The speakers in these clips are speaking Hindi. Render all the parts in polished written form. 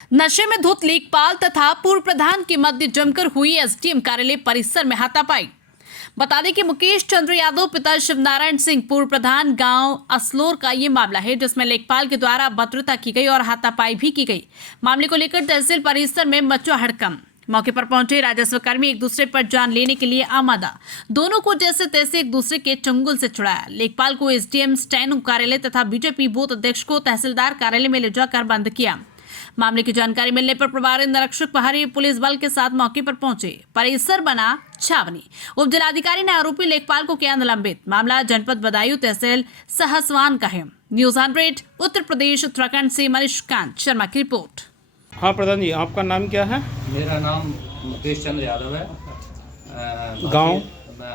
नशे में धुत लेखपाल तथा पूर्व प्रधान के मध्य जमकर हुई एसडीएम कार्यालय परिसर में हाथापाई। बता दें कि मुकेश चंद्र यादव पिता शिवनारायण सिंह पूर्व प्रधान गांव असलोर का ये मामला है, जिसमें लेखपाल के द्वारा अभद्रता की गई और हाथापाई भी की गई। मामले को लेकर तहसील परिसर में मचा हड़कंप। मौके पर पहुंचे राजस्व कर्मी एक दूसरे पर जान लेने के लिए आमादा। दोनों को जैसे तैसे एक दूसरे के चंगुल से छुड़ाया। लेखपाल को एसडीएम स्टैनो कार्यालय तथा बीजेपी बूथ अध्यक्ष को तहसीलदार कार्यालय में ले जाकर बंद किया। मामले की जानकारी मिलने पर प्रभारी निरीक्षक पहाड़ी पुलिस बल के साथ मौके पर पहुंचे। परिसर बना छावनी। उप जिलाधिकारी ने आरोपी लेखपाल को किया निलंबित। मामला जनपद बदायूं तहसील सहसवान का है। न्यूज़ 100 उत्तर प्रदेश उत्तराखंड से मनीषकांत शर्मा की रिपोर्ट। हाँ प्रधान जी, आपका नाम क्या है? मेरा नाम मुकेश चंद्र यादव है।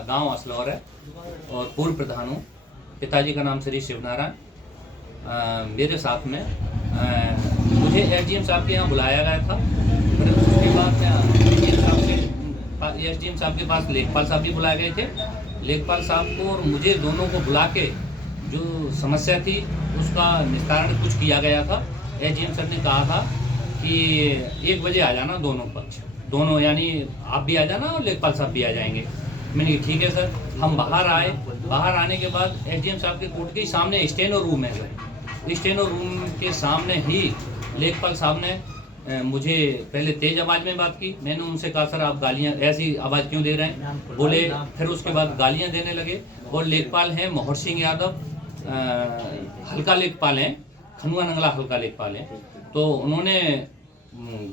गांव असलौर है और पूर्व प्रधान हूँ। पिताजी का नाम श्री शिवनारायण। मेरे साथ में मुझे एसडीएम साहब के यहाँ बुलाया गया था। फिर उसके बाद एसडीएम साहब के पास लेखपाल साहब भी बुलाए गए थे। लेखपाल साहब को और मुझे दोनों को बुला के जो समस्या थी उसका निस्तारण कुछ किया गया था। एसडीएम सर ने कहा था कि 1 बजे आ जाना दोनों पक्ष, दोनों यानी आप भी आ जाना और लेखपाल साहब भी आ जाएंगे। मैंने कहा ठीक है सर। हम बाहर आए। बाहर आने के बाद एसडीएम साहब के कोर्ट के सामने स्टेनो रूम है सर। स्टेनो रूम के सामने ही लेखपाल साहब ने मुझे पहले तेज आवाज़ में बात की। मैंने उनसे कहा सर आप गालियाँ ऐसी आवाज़ क्यों दे रहे हैं? बोले। फिर उसके बाद गालियाँ देने लगे। और लेखपाल हैं मोहर सिंह यादव, हल्का लेखपाल हैं, खनुआ नंगला हल्का लेखपाल हैं। तो उन्होंने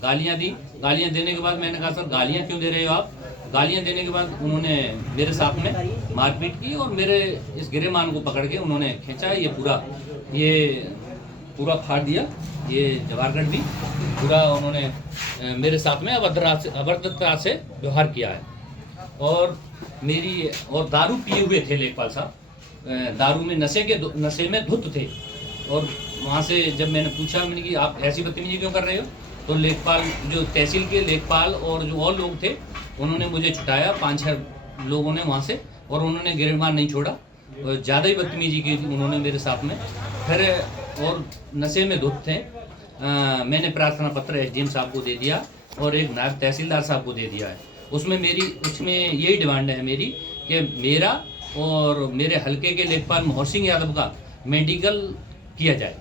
गालियाँ दी। गालियाँ देने के बाद मैंने कहा सर गालियाँ क्यों दे रहे हो आप? गालियाँ देने के बाद उन्होंने मेरे साथ में मारपीट की और मेरे इस गिरेमान को पकड़ के उन्होंने खींचा। ये पूरा फाड़ दिया। ये जवारगढ़ भी पूरा उन्होंने मेरे साथ में अभद्रता से व्यवहार किया है। और दारू पिए हुए थे लेखपाल साहब। दारू में नशे में धुत थे। और वहाँ से जब मैंने पूछा, मैंने कि आप ऐसी बदतमीजी क्यों कर रहे हो? तो लेखपाल जो तहसील के लेखपाल और जो और लोग थे उन्होंने मुझे छुटाया। 5-6 लोगों ने वहाँ से, और उन्होंने गिरफ्तार नहीं छोड़ा। ज़्यादा ही बदतमीजी की उन्होंने मेरे साथ में। फिर और नशे में धुत थे। मैंने प्रार्थना पत्र एसडीएम साहब को दे दिया और एक नायब तहसीलदार साहब को दे दिया है। उसमें यही डिमांड है मेरी कि मेरा और मेरे हल्के के लेखपाल मोहर सिंह यादव का मेडिकल किया जाए।